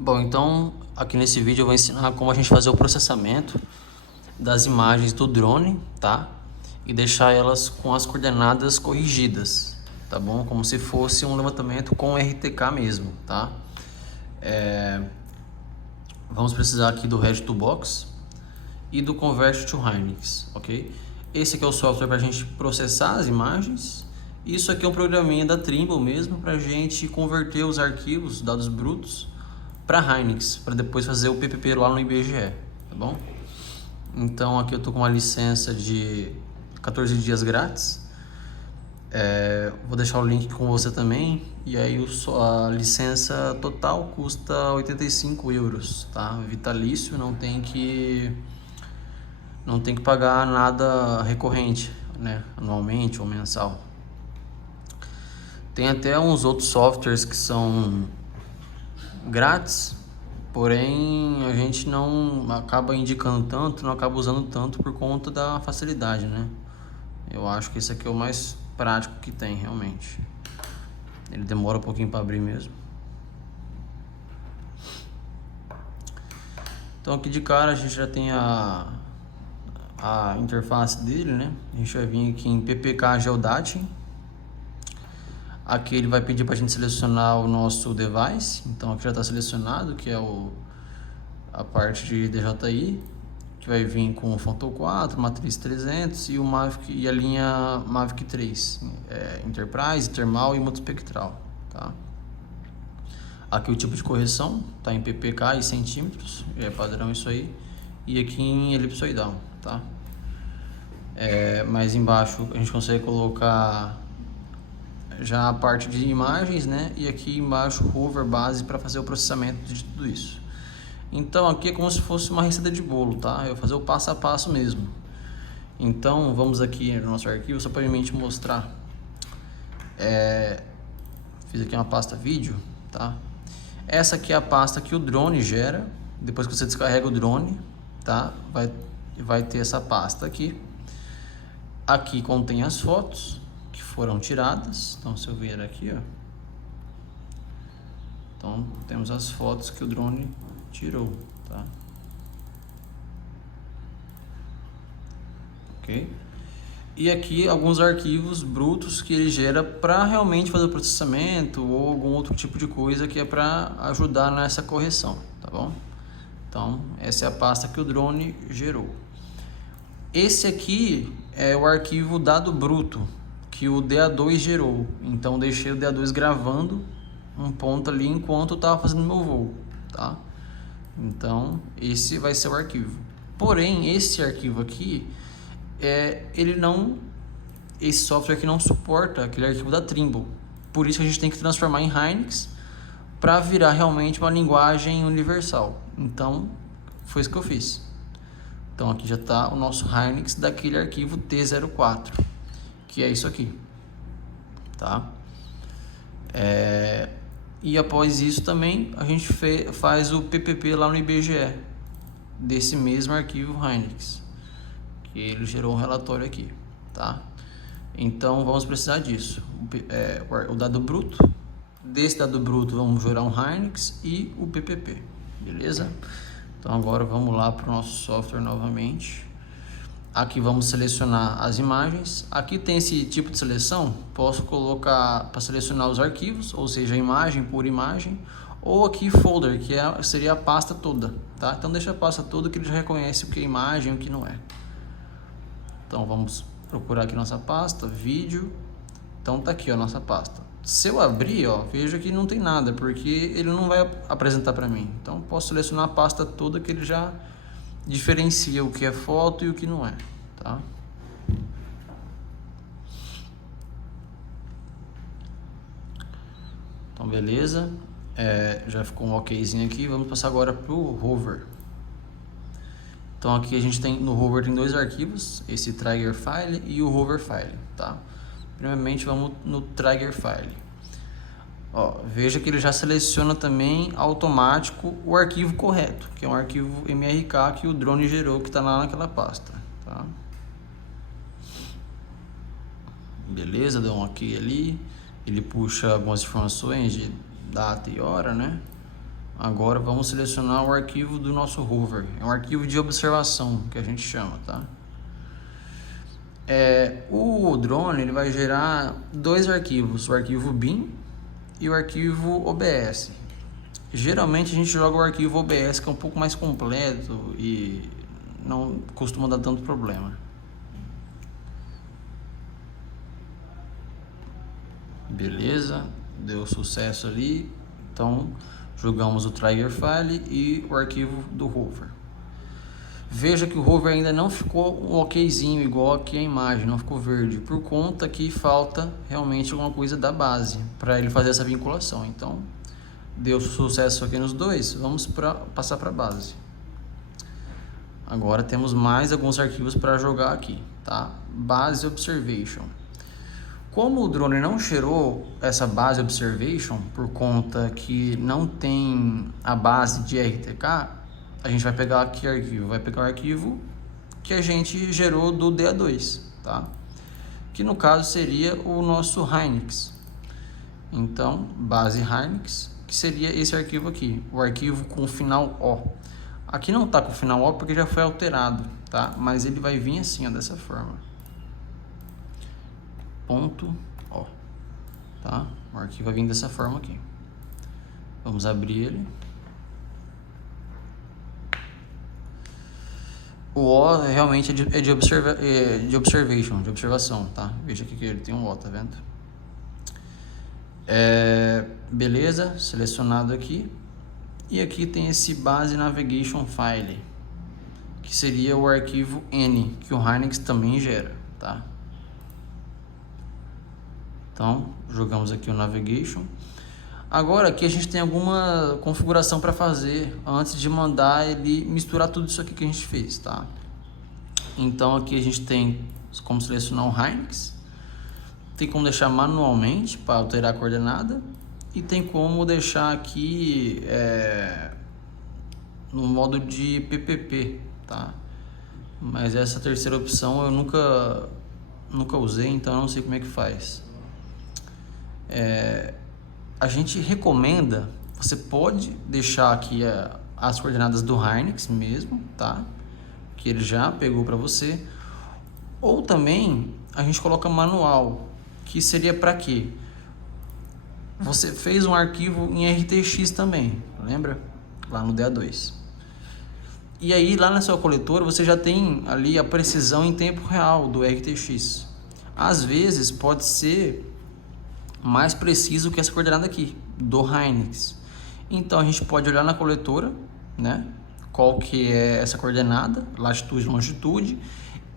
Bom, então aqui nesse vídeo eu vou ensinar como a gente fazer o processamento das imagens do drone, tá? E deixar elas com as coordenadas corrigidas, tá bom? Como se fosse um levantamento com RTK mesmo, tá? Vamos precisar aqui do Red2Box e do Convert to Hynix, ok? Esse aqui é o software para a gente processar as imagens. Isso aqui é um programinha da Trimble mesmo para a gente converter os arquivos, dados brutos, para Hynix, para depois fazer o PPP lá no IBGE, tá bom? Então aqui eu tô com uma licença de 14 dias grátis. Vou deixar o link com você também. E aí a licença total custa 85 euros, tá? Vitalício, não tem que pagar nada recorrente, né? Anualmente ou mensal. Tem até uns outros softwares que são grátis, porém a gente não acaba indicando tanto, não acaba usando tanto por conta da facilidade, né? Eu acho que esse aqui é o mais prático que tem realmente. Ele demora um pouquinho para abrir mesmo. Então aqui de cara a gente já tem a interface dele, né? A gente vai vir aqui em PPK Geodating. Aqui ele vai pedir para a gente selecionar o nosso device. Então aqui já está selecionado, que é a parte de DJI, que vai vir com o Phantom 4, Matriz 300 e o Mavic e a linha Mavic 3, Enterprise, Thermal e Multispectral, tá? Aqui o tipo de correção está em PPK e centímetros, é padrão isso aí, e aqui em elipsoidal, tá? Mais embaixo a gente consegue colocar já a parte de imagens, né? E aqui embaixo hover base para fazer o processamento de tudo isso. Então aqui é como se fosse uma receita de bolo, tá? Eu vou fazer o passo a passo mesmo. Então vamos aqui no nosso arquivo só para mostrar. Fiz aqui uma pasta vídeo, tá? Essa aqui é a pasta que o drone gera. Depois que você descarrega o drone, tá? Vai ter essa pasta aqui. Aqui contém as fotos que foram tiradas. Então se eu ver aqui, ó. Então temos as fotos que o drone tirou, tá? Ok? E aqui alguns arquivos brutos que ele gera para realmente fazer o processamento ou algum outro tipo de coisa que é para ajudar nessa correção, tá bom? Então essa é a pasta que o drone gerou. Esse aqui é o arquivo dado bruto que o DA2 gerou. Então deixei o DA2 gravando um ponto ali enquanto eu estava fazendo meu voo, tá? Então esse vai ser o arquivo. Porém esse arquivo aqui esse software aqui não suporta aquele arquivo da Trimble. Por isso a gente tem que transformar em Hynix para virar realmente uma linguagem universal. Então foi isso que eu fiz. Então aqui já está o nosso Hynix daquele arquivo T04, que é isso aqui, tá? E após isso também a gente faz o PPP lá no IBGE desse mesmo arquivo Hynix, que ele gerou um relatório aqui, tá? Então vamos precisar disso, o dado bruto. Desse dado bruto vamos gerar um Hynix e o PPP, beleza? Então agora vamos lá para o nosso software novamente. Aqui vamos selecionar as imagens. Aqui tem esse tipo de seleção. Posso colocar para selecionar os arquivos, ou seja, imagem por imagem, ou aqui folder, que seria a pasta toda, tá? Então deixa a pasta toda que ele já reconhece o que é imagem e o que não é. Então vamos procurar aqui nossa pasta, vídeo. Então tá aqui, ó, nossa pasta. Se eu abrir, ó, veja que não tem nada, porque ele não vai apresentar para mim. Então posso selecionar a pasta toda que ele já diferencia o que é foto e o que não é, tá? Então beleza, já ficou um okzinho aqui. Vamos passar agora pro hover. Então aqui a gente tem no hover tem dois arquivos, esse trigger file e o hover file, tá? Primeiramente vamos no trigger file. Ó, veja que ele já seleciona também automático o arquivo correto, que é um arquivo MRK que o drone gerou, que está lá naquela pasta, tá? Beleza, deu um ok ali. Ele puxa algumas informações de data e hora, né? Agora vamos selecionar o arquivo do nosso rover. É um arquivo de observação que a gente chama, tá? O drone ele vai gerar dois arquivos, o arquivo BIM e o arquivo OBS. Geralmente a gente joga o arquivo OBS, que é um pouco mais completo e não costuma dar tanto problema. Beleza, deu sucesso ali. Então jogamos o trigger file e o arquivo do rover. Veja que o rover ainda não ficou um okzinho igual aqui a imagem, não ficou verde, por conta que falta realmente alguma coisa da base para ele fazer essa vinculação. Então deu sucesso aqui nos dois, vamos passar para a base. Agora temos mais alguns arquivos para jogar aqui, tá? Base Observation. Como o drone não gerou essa base Observation por conta que não tem a base de RTK, a gente vai pegar aqui arquivo, vai pegar o arquivo que a gente gerou do DA2, tá? Que no caso seria o nosso Hynix. Então, base Hynix, que seria esse arquivo aqui, o arquivo com o final O. Aqui não tá com o final O porque já foi alterado, tá? Mas ele vai vir assim, ó, dessa forma. Ponto O, tá? O arquivo vai vir dessa forma aqui. Vamos abrir ele. O O realmente é de observação, tá? Veja aqui que ele tem um O, tá vendo? Beleza, selecionado aqui. E aqui tem esse base navigation file, que seria o arquivo N, que o Hynix também gera, tá? Então, jogamos aqui o navigation. Agora aqui a gente tem alguma configuração para fazer antes de mandar ele misturar tudo isso aqui que a gente fez, tá? Então aqui a gente tem como selecionar o Hynix, tem como deixar manualmente para alterar a coordenada e tem como deixar aqui no modo de PPP, tá? Mas essa terceira opção eu nunca usei, então eu não sei como é que faz. A gente recomenda, você pode deixar aqui as coordenadas do Hynix mesmo, tá? Que ele já pegou para você. Ou também a gente coloca manual, que seria para quê? Você fez um arquivo em RTX também, lembra? Lá no DA2. E aí lá na sua coletora você já tem ali a precisão em tempo real do RTX. Às vezes pode ser mais preciso que essa coordenada aqui, do Hynix. Então a gente pode olhar na coletora, né? Qual que é essa coordenada, latitude e longitude,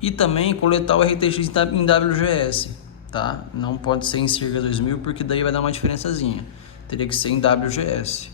e também coletar o RTX em WGS, tá? Não pode ser em Sirga 2000, porque daí vai dar uma diferençazinha. Teria que ser em WGS,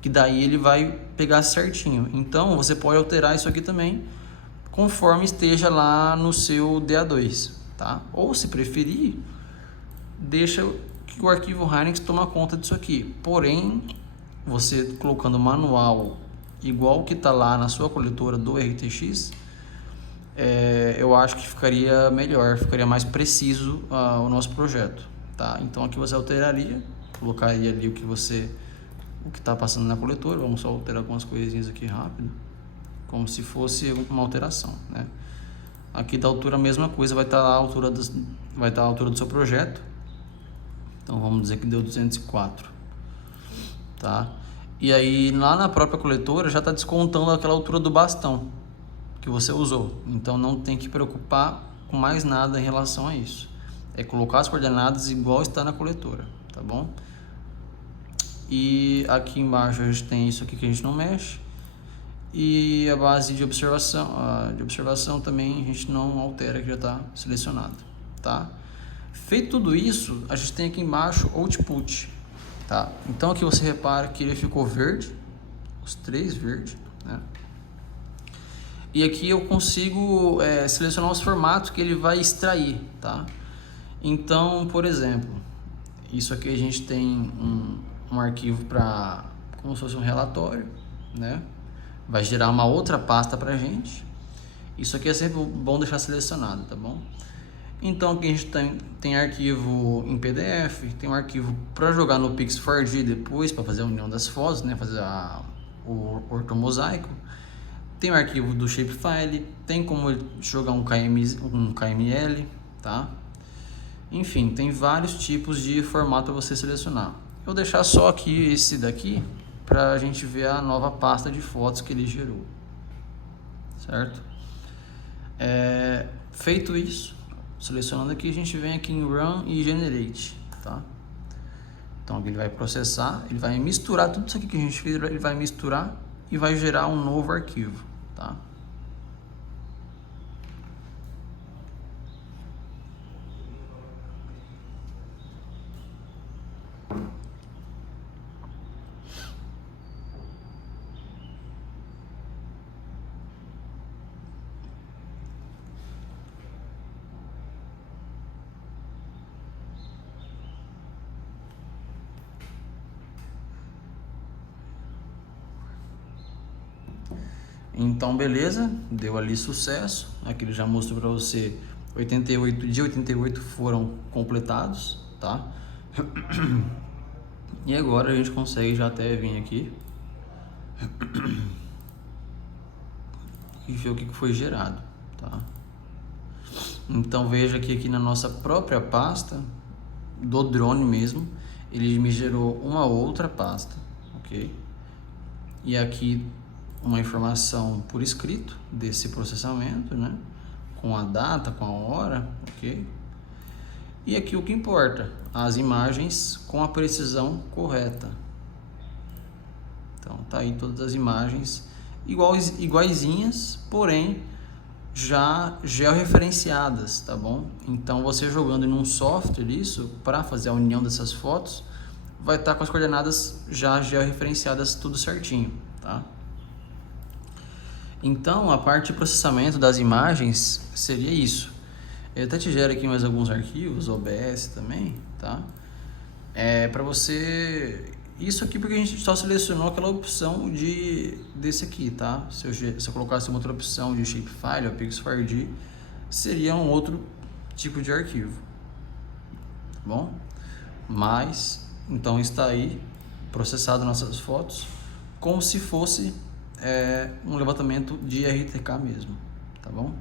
que daí ele vai pegar certinho. Então você pode alterar isso aqui também, conforme esteja lá no seu DA2, tá? Ou se preferir, deixa que o arquivo Hynix toma conta disso aqui. Porém, você colocando manual igual que está lá na sua coletora do RTX, eu acho que ficaria melhor, ficaria mais preciso o nosso projeto, tá? Então aqui você alteraria, colocaria ali o que está passando na coletora. Vamos só alterar algumas coisinhas aqui rápido, como se fosse uma alteração, né? Aqui da altura a mesma coisa, vai estar a altura do seu projeto. Então vamos dizer que deu 204, tá? E aí lá na própria coletora já está descontando aquela altura do bastão que você usou. Então não tem que preocupar com mais nada em relação a isso. É colocar as coordenadas igual está na coletora, tá bom? E aqui embaixo a gente tem isso aqui que a gente não mexe. E a base de observação também a gente não altera, que já está selecionado, tá? Feito tudo isso, a gente tem aqui embaixo Output, tá? Então aqui você repara que ele ficou verde, os três verdes, né? E aqui eu consigo selecionar os formatos que ele vai extrair, tá? Então, por exemplo, isso aqui a gente tem um arquivo para como se fosse um relatório, né? Vai gerar uma outra pasta pra gente. Isso aqui é sempre bom deixar selecionado, tá bom? Então aqui a gente tem arquivo em PDF, tem um arquivo para jogar no Pix4D depois, para fazer a união das fotos, né, fazer o ortomosaico. Tem o arquivo do Shapefile, tem como jogar um KML, tá? Enfim, tem vários tipos de formato para você selecionar. Eu vou deixar só aqui esse daqui para a gente ver a nova pasta de fotos que ele gerou, certo? Feito isso, selecionando aqui, a gente vem aqui em Run e Generate, tá? Então ele vai processar, ele vai misturar tudo isso aqui que a gente fez, ele vai misturar e vai gerar um novo arquivo, tá? Então beleza, deu ali sucesso. Aqui ele já mostrou para você 88 foram completados, tá? E agora a gente consegue já até vir aqui e ver o que foi gerado, tá? Então veja que aqui na nossa própria pasta do drone mesmo, ele me gerou uma outra pasta, ok? E aqui uma informação por escrito desse processamento, né? Com a data, com a hora, ok? E aqui o que importa, as imagens com a precisão correta. Então tá aí todas as imagens iguaizinhas, porém já georreferenciadas, tá bom? Então você jogando em um software isso, para fazer a união dessas fotos, vai estar com as coordenadas já georreferenciadas tudo certinho, tá? Então a parte de processamento das imagens seria isso. Eu até te gero aqui mais alguns arquivos, OBS também, tá? Para você... Isso aqui porque a gente só selecionou aquela opção desse aqui, tá? Se eu colocasse uma outra opção de Shapefile ou Pix4D, seria um outro tipo de arquivo, tá bom? Mas, então está aí, processado nossas fotos, como se fosse um levantamento de RTK mesmo, tá bom?